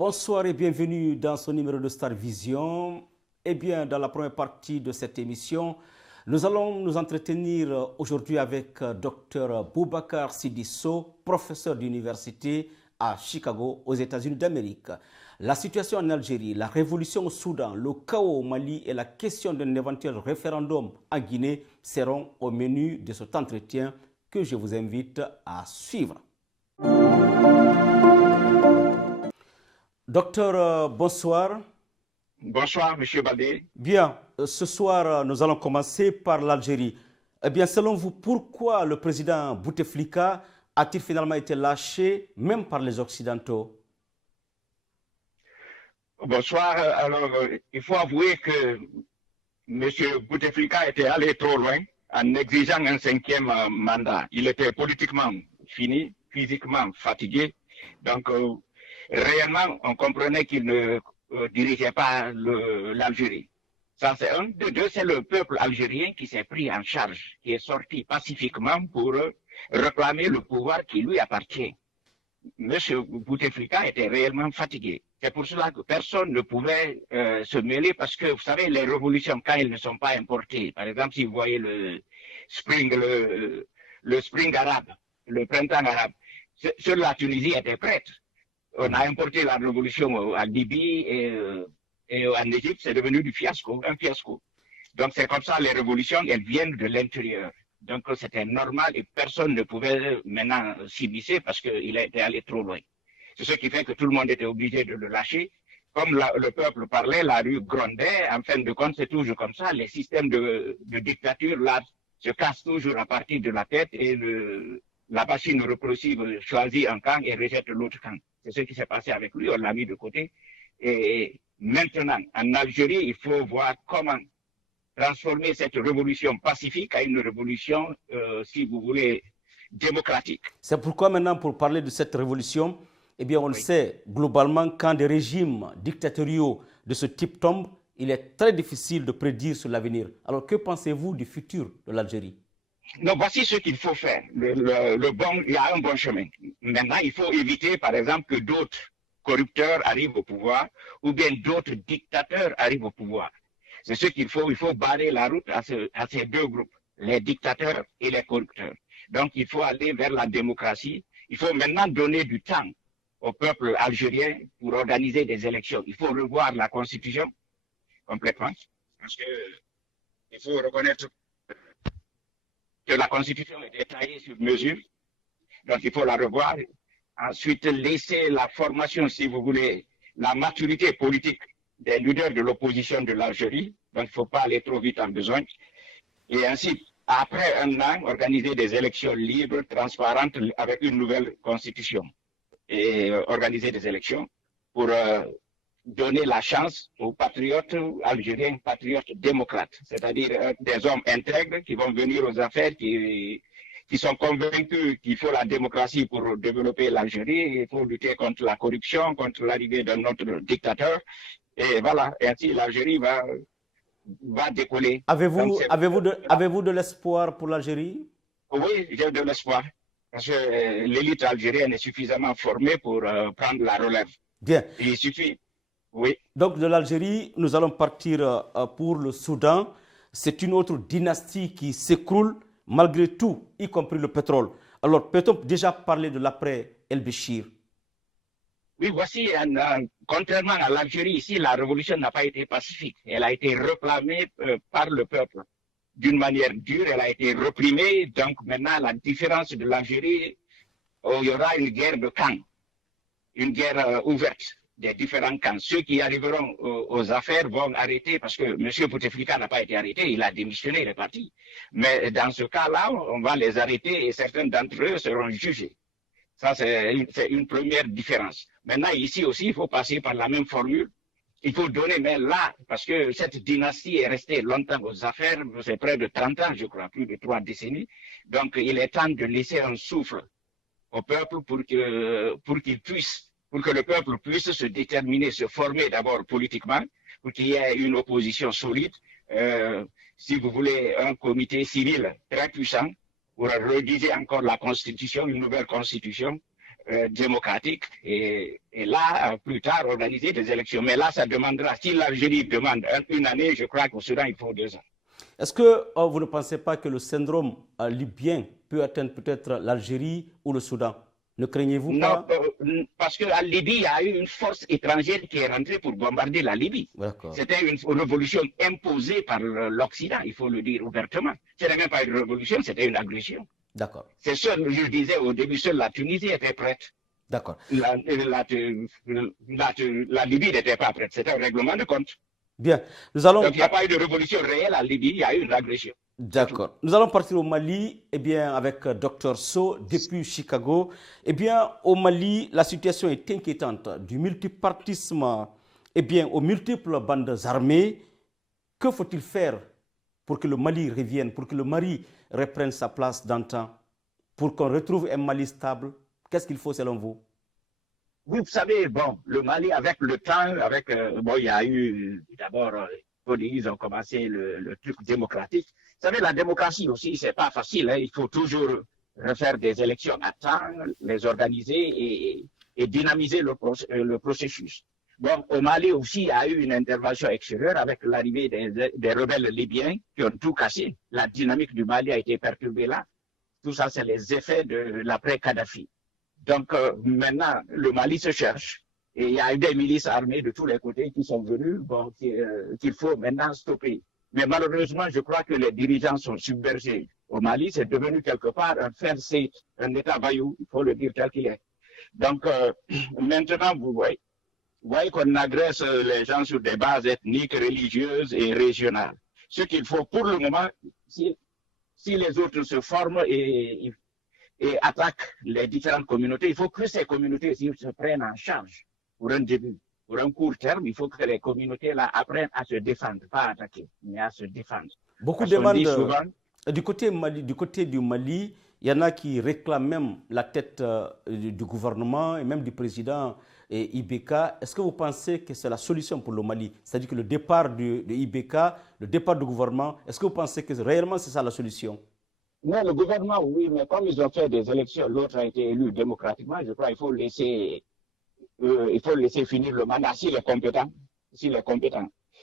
Bonsoir et bienvenue dans ce numéro de Star Vision. Eh bien, dans la première partie de cette émission, nous allons nous entretenir aujourd'hui avec Dr Boubacar Sidisso, professeur d'université à Chicago, aux États-Unis d'Amérique. La situation en Algérie, la révolution au Soudan, le chaos au Mali et la question d'un éventuel référendum en Guinée seront au menu de cet entretien que je vous invite à suivre. Docteur, bonsoir. Bonsoir, M. Badé. Bien, ce soir, nous allons commencer par l'Algérie. Eh bien, selon vous, pourquoi le président Bouteflika a-t-il finalement été lâché, même par les Occidentaux? Bonsoir. Alors, il faut avouer que M. Bouteflika était allé trop loin en exigeant un 5e mandat. Il était politiquement fini, physiquement fatigué. Donc, réellement, on comprenait qu'il ne dirigeait pas l'Algérie. Ça, c'est un. De deux, c'est le peuple algérien qui s'est pris en charge, qui est sorti pacifiquement pour réclamer le pouvoir qui lui appartient. M. Bouteflika était réellement fatigué. C'est pour cela que personne ne pouvait se mêler parce que, vous savez, les révolutions, quand elles ne sont pas importées, par exemple, si vous voyez le spring arabe, le printemps arabe, sur la Tunisie était prête. On a importé la révolution en Libye et en Égypte, c'est devenu un fiasco. Donc c'est comme ça, les révolutions, elles viennent de l'intérieur. Donc c'était normal et personne ne pouvait maintenant s'immiscer parce qu'il était allé trop loin. C'est ce qui fait que tout le monde était obligé de le lâcher. Comme le peuple parlait, la rue grondait. En fin de compte, c'est toujours comme ça. Les systèmes de dictature là se cassent toujours à partir de la tête et la machine répressive choisit un camp et rejette l'autre camp. C'est ce qui s'est passé avec lui, on l'a mis de côté. Et maintenant, en Algérie, il faut voir comment transformer cette révolution pacifique à une révolution, si vous voulez, démocratique. C'est pourquoi maintenant, pour parler de cette révolution, eh bien, on le sait, globalement, quand des régimes dictatoriaux de ce type tombent, il est très difficile de prédire sur l'avenir. Alors, que pensez-vous du futur de l'Algérie? Donc, voici ce qu'il faut faire. Il y a un bon chemin. Maintenant, il faut éviter, par exemple, que d'autres corrupteurs arrivent au pouvoir ou bien d'autres dictateurs arrivent au pouvoir. C'est ce qu'il faut. Il faut barrer la route à ces deux groupes, les dictateurs et les corrupteurs. Donc, il faut aller vers la démocratie. Il faut maintenant donner du temps au peuple algérien pour organiser des élections. Il faut revoir la Constitution complètement parce qu'il faut reconnaître que la Constitution est détaillée sur mesure, donc il faut la revoir. Ensuite, laisser la formation, si vous voulez, la maturité politique des leaders de l'opposition de l'Algérie, donc il ne faut pas aller trop vite en besoin. Et ainsi, après un an, organiser des élections libres, transparentes, avec une nouvelle constitution. Et organiser des élections pour donner la chance aux patriotes algériens, patriotes démocrates, c'est-à-dire des hommes intègres qui vont venir aux affaires, qui sont convaincus qu'il faut la démocratie pour développer l'Algérie, il faut lutter contre la corruption, contre l'arrivée d'un autre dictateur. Et voilà, et ainsi l'Algérie va décoller. Avez-vous de l'espoir pour l'Algérie? Oui, j'ai de l'espoir. Parce que l'élite algérienne est suffisamment formée pour prendre la relève. Bien. Il suffit. Oui. Donc de l'Algérie, nous allons partir pour le Soudan. C'est une autre dynastie qui s'écroule malgré tout, y compris le pétrole. Alors peut-on déjà parler de l'après El-Béchir? Oui, voici, contrairement à l'Algérie, ici, la révolution n'a pas été pacifique. Elle a été réclamée par le peuple d'une manière dure, elle a été reprimée. Donc maintenant, la différence de l'Algérie, il y aura une guerre de camps, une guerre ouverte des différents camps. Ceux qui arriveront aux affaires vont arrêter parce que M. Bouteflika n'a pas été arrêté, il a démissionné, il est parti. Mais dans ce cas-là, on va les arrêter et certains d'entre eux seront jugés. Ça, c'est une première différence. Maintenant, ici aussi, il faut passer par la même formule. Il faut donner, mais là, parce que cette dynastie est restée longtemps aux affaires, c'est près de 30 ans, je crois, plus de 3 décennies. Donc, il est temps de laisser un souffle au peuple pour que le peuple puisse se déterminer, se former d'abord politiquement, pour qu'il y ait une opposition solide, si vous voulez, un comité civil très puissant pour rédiger encore la Constitution, une nouvelle Constitution, démocratique et là, plus tard, organiser des élections. Mais là, ça demandera, si l'Algérie demande une année, je crois qu'au Soudan, il faut 2 ans. Est-ce que vous ne pensez pas que le syndrome libyen peut atteindre peut-être l'Algérie ou le Soudan? Ne craignez-vous pas? Non, parce qu'en Libye, il y a eu une force étrangère qui est rentrée pour bombarder la Libye. C'était une révolution imposée par l'Occident, il faut le dire ouvertement. Ce n'est même pas une révolution, c'était une agression. D'accord. C'est seul, je disais au début, seule la Tunisie était prête. D'accord. La Libye n'était pas prête, c'était un règlement de compte. Bien, nous allons... Donc il n'y a pas eu de révolution réelle en Libye, il y a eu une agression. D'accord. Nous allons partir au Mali, avec Dr So depuis Chicago. Au Mali, la situation est inquiétante. Du multipartisme, aux multiples bandes armées. Que faut-il faire pour que le Mali revienne, pour que le Mali reprenne sa place d'antan, pour qu'on retrouve un Mali stable? Qu'est-ce qu'il faut selon vous? Vous savez, le Mali, avec le temps, il y a eu d'abord, ils ont commencé le truc démocratique. Vous savez, la démocratie aussi, c'est pas facile. Hein. Il faut toujours refaire des élections à temps, les organiser et dynamiser le processus. Au Mali aussi, il y a eu une intervention extérieure avec l'arrivée des rebelles libyens qui ont tout cassé. La dynamique du Mali a été perturbée là. Tout ça, c'est les effets de l'après-Kadhafi. Donc maintenant, le Mali se cherche et il y a eu des milices armées de tous les côtés qui sont venues, qu'il faut maintenant stopper. Mais malheureusement, je crois que les dirigeants sont submergés. Au Mali, c'est devenu quelque part un faire-c'est, un État vaillou, il faut le dire tel qu'il est. Donc maintenant, vous voyez qu'on agresse les gens sur des bases ethniques, religieuses et régionales. Ce qu'il faut pour le moment, si les autres se forment et attaquent les différentes communautés, il faut que ces communautés se prennent en charge pour un début. Pour un court terme, il faut que les communautés-là apprennent à se défendre, pas à attaquer, mais à se défendre. Beaucoup demandent, souvent, du côté du Mali, il y en a qui réclament même la tête du gouvernement et même du président IBK. Est-ce que vous pensez que c'est la solution pour le Mali? C'est-à-dire que le départ de IBK, le départ du gouvernement, est-ce que vous pensez que réellement c'est ça la solution? Non, le gouvernement, oui, mais comme ils ont fait des élections, l'autre a été élu démocratiquement, je crois qu'il faut laisser finir le mandat s'il est compétent.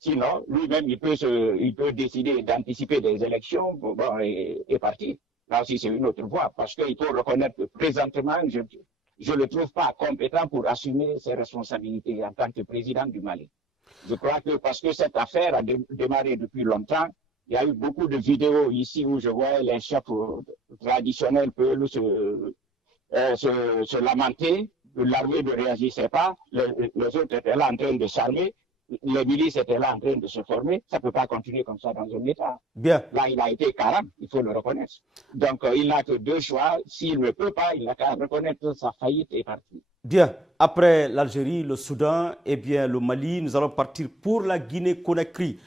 Sinon, lui-même, il peut décider d'anticiper des élections et partir. Là aussi, c'est une autre voie, parce qu'il faut reconnaître que présentement, je ne le trouve pas compétent pour assumer ses responsabilités en tant que président du Mali. Je crois que parce que cette affaire a démarré depuis longtemps, il y a eu beaucoup de vidéos ici où je vois les chefs traditionnels peuvent se lamenter. L'armée ne réagissait pas, les autres étaient là en train de s'armer, les milices étaient là en train de se former. Ça ne peut pas continuer comme ça dans un État. Bien. Là, il a été carrément, il faut le reconnaître. Donc, il n'a que 2 choix. S'il ne peut pas, il n'a qu'à reconnaître sa faillite et partir. Bien. Après l'Algérie, le Soudan, le Mali, nous allons partir pour la Guinée-Conakry.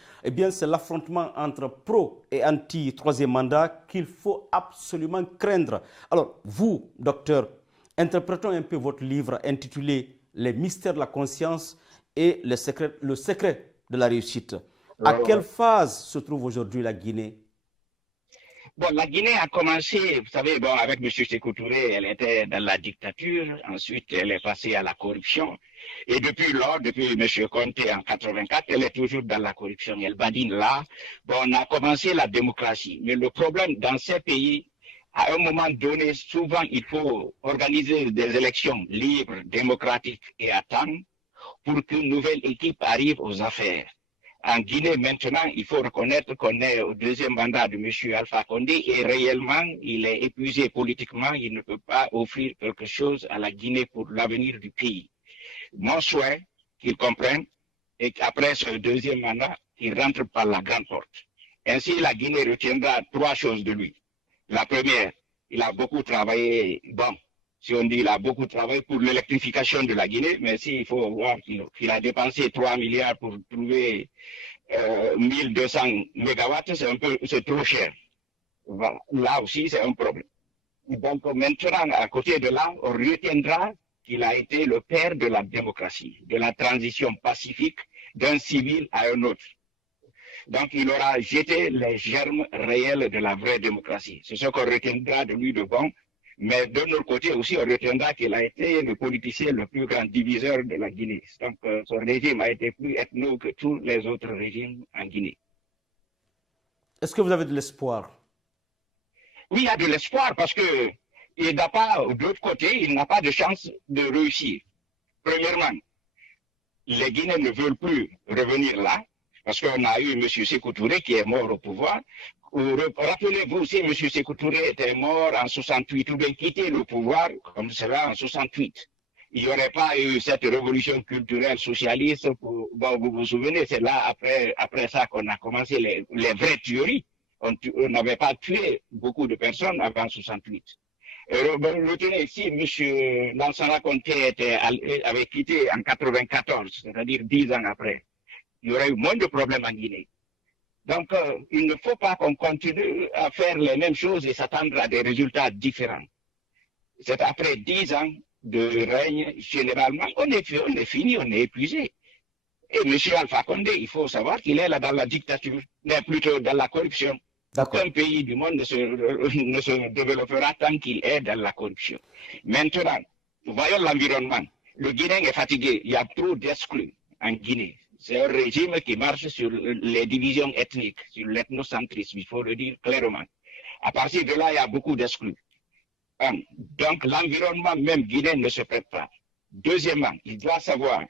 C'est l'affrontement entre pro et anti-troisième mandat qu'il faut absolument craindre. Alors, vous, docteur, interprétons un peu votre livre intitulé « Les mystères de la conscience et le secret de la réussite ». À quelle phase se trouve aujourd'hui la Guinée? La Guinée a commencé, vous savez, avec M. Sékou Touré, elle était dans la dictature, ensuite elle est passée à la corruption, et depuis M. Conté en 84, elle est toujours dans la corruption, elle badine là. On a commencé la démocratie, mais le problème dans ces pays, à un moment donné, souvent il faut organiser des élections libres, démocratiques et à temps pour qu'une nouvelle équipe arrive aux affaires. En Guinée, maintenant, il faut reconnaître qu'on est au 2e mandat de M. Alpha Condé et réellement, il est épuisé politiquement. Il ne peut pas offrir quelque chose à la Guinée pour l'avenir du pays. Mon souhait, qu'il comprenne, et qu'après ce 2e mandat, il rentre par la grande porte. Ainsi, la Guinée retiendra 3 choses de lui. La première, il a beaucoup travaillé, si on dit il a beaucoup travaillé pour l'électrification de la Guinée, mais il faut voir qu'il a dépensé 3 milliards pour trouver 1200 mégawatts, c'est trop cher. Voilà. Là aussi, c'est un problème. Donc maintenant, à côté de là, on retiendra qu'il a été le père de la démocratie, de la transition pacifique d'un civil à un autre. Donc il aura jeté les germes réels de la vraie démocratie. C'est ce qu'on retiendra de lui de bon. Mais de notre côté aussi, on retiendra qu'il a été le politicien le plus grand diviseur de la Guinée. Donc, son régime a été plus ethno que tous les autres régimes en Guinée. Est-ce que vous avez de l'espoir? Oui, il y a de l'espoir parce que il n'a pas, de l'autre côté, il n'a pas de chance de réussir. Premièrement, les Guinéens ne veulent plus revenir là parce qu'on a eu M. Sékou Touré qui est mort au pouvoir. Rappelez-vous aussi, M. Sékou Touré était mort en 68 ou bien quitté le pouvoir comme cela en 68. Il n'y aurait pas eu cette révolution culturelle socialiste. Bon, vous vous souvenez, c'est là, après ça, qu'on a commencé les vraies tueries. On n'avait pas tué beaucoup de personnes avant 68. Retenez ici, M. Lansana Conté avait quitté en 94, c'est-à-dire 10 ans après. Il y aurait eu moins de problèmes en Guinée. Donc, il ne faut pas qu'on continue à faire les mêmes choses et s'attendre à des résultats différents. C'est après 10 ans de règne, généralement, on est fini, on est épuisé. Et M. Alpha Condé, il faut savoir qu'il est là dans la dictature, mais plutôt dans la corruption. Aucun pays du monde ne se développera tant qu'il est dans la corruption. Maintenant, voyons l'environnement. Le Guinéen est fatigué, il y a trop d'exclus en Guinée. C'est un régime qui marche sur les divisions ethniques, sur l'ethnocentrisme, il faut le dire clairement. À partir de là, il y a beaucoup d'exclus. Donc, l'environnement même guinéen ne se prête pas. Deuxièmement, il doit savoir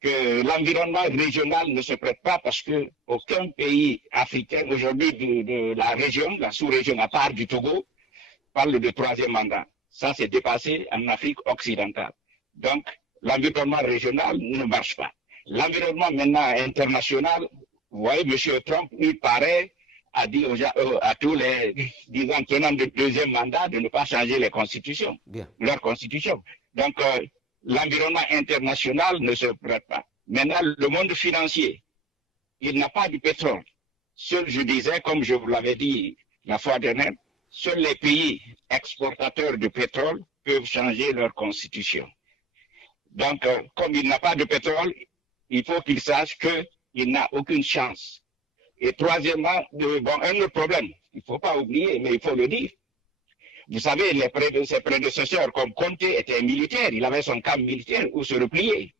que l'environnement régional ne se prête pas parce qu'aucun pays africain aujourd'hui de la région, la sous-région à part du Togo, parle de troisième mandat. Ça, c'est dépassé en Afrique occidentale. Donc, l'environnement régional ne marche pas. L'environnement maintenant international, vous voyez, M. Trump, il paraît, a dit à tous les, disons, tenants de deuxième mandat de ne pas changer les constitutions, leur constitution. Donc, l'environnement international ne se prête pas. Maintenant, le monde financier, il n'a pas de pétrole. Seuls, je disais, comme je vous l'avais dit la fois dernière, seuls les pays exportateurs de pétrole peuvent changer leur constitution. Donc, comme il n'a pas de pétrole, il faut qu'il sache qu'il n'a aucune chance. Et troisièmement, un autre problème, il ne faut pas oublier, mais il faut le dire. Vous savez, ses prédécesseurs, comme Conté, étaient militaires. Il avait son camp militaire où se replier.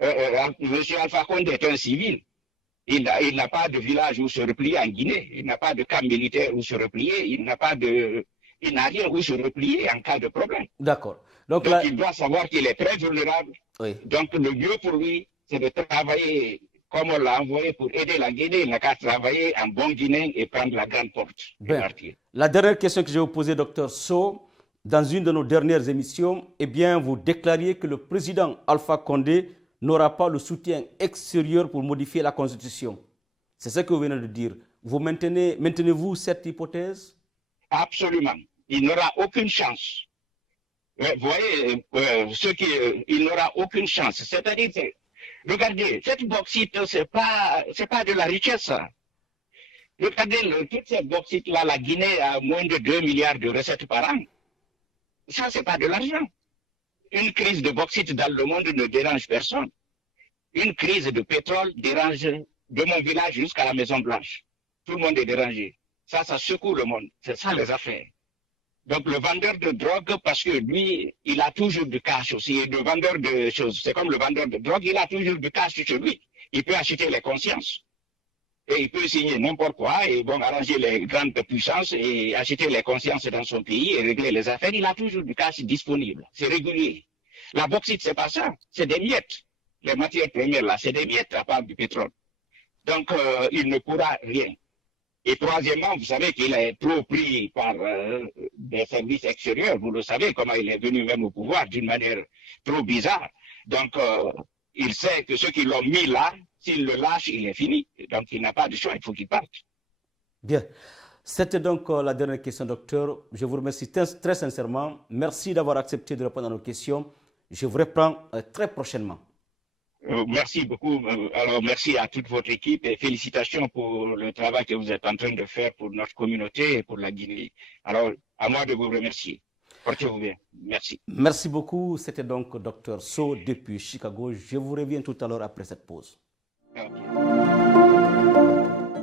M. Alpha Condé est un civil. Il n'a pas de village où se replier en Guinée. Il n'a pas de camp militaire où se replier. Il n'a rien où se replier en cas de problème. D'accord. Donc il doit savoir qu'il est très vulnérable. Oui. Donc le mieux pour lui, c'est de travailler comme on l'a envoyé pour aider la Guinée. Il n'a qu'à travailler en bon Guinéen et prendre la grande porte. La dernière question que je vais vous poser, Dr Sow, dans une de nos dernières émissions, eh bien, vous déclariez que le président Alpha Condé n'aura pas le soutien extérieur pour modifier la Constitution. C'est ce que vous venez de dire. Maintenez-vous cette hypothèse? Absolument. Il n'aura aucune chance. Vous voyez, il n'aura aucune chance. C'est-à-dire, regardez, cette bauxite, c'est pas de la richesse. Regardez, toute cette bauxite-là, la Guinée a moins de 2 milliards de recettes par an. Ça, c'est pas de l'argent. Une crise de bauxite dans le monde ne dérange personne. Une crise de pétrole dérange de mon village jusqu'à la Maison Blanche. Tout le monde est dérangé. Ça secoue le monde. C'est ça les affaires. Donc le vendeur de drogue, parce que lui, il a toujours du cash aussi. Le vendeur de choses, c'est comme le vendeur de drogue, il a toujours du cash sur lui. Il peut acheter les consciences. Et il peut signer n'importe quoi et arranger les grandes puissances et acheter les consciences dans son pays et régler les affaires. Il a toujours du cash disponible. C'est régulier. La bauxite, c'est pas ça. C'est des miettes. Les matières premières là, c'est des miettes à part du pétrole. Donc, il ne pourra rien. Et troisièmement, vous savez qu'il est trop pris par des services extérieurs. Vous le savez, comment il est venu même au pouvoir d'une manière trop bizarre. Donc, il sait que ceux qui l'ont mis là, s'il le lâche, il est fini. Donc, il n'a pas de choix, il faut qu'il parte. Bien. C'était donc la dernière question, docteur. Je vous remercie très sincèrement. Merci d'avoir accepté de répondre à nos questions. Je vous reprends très prochainement. Merci beaucoup. Alors, merci à toute votre équipe et félicitations pour le travail que vous êtes en train de faire pour notre communauté et pour la Guinée. Alors, à moi de vous remercier. Portez-vous bien. Merci. Merci beaucoup. C'était donc Dr Sow depuis Chicago. Je vous reviens tout à l'heure après cette pause. Okay.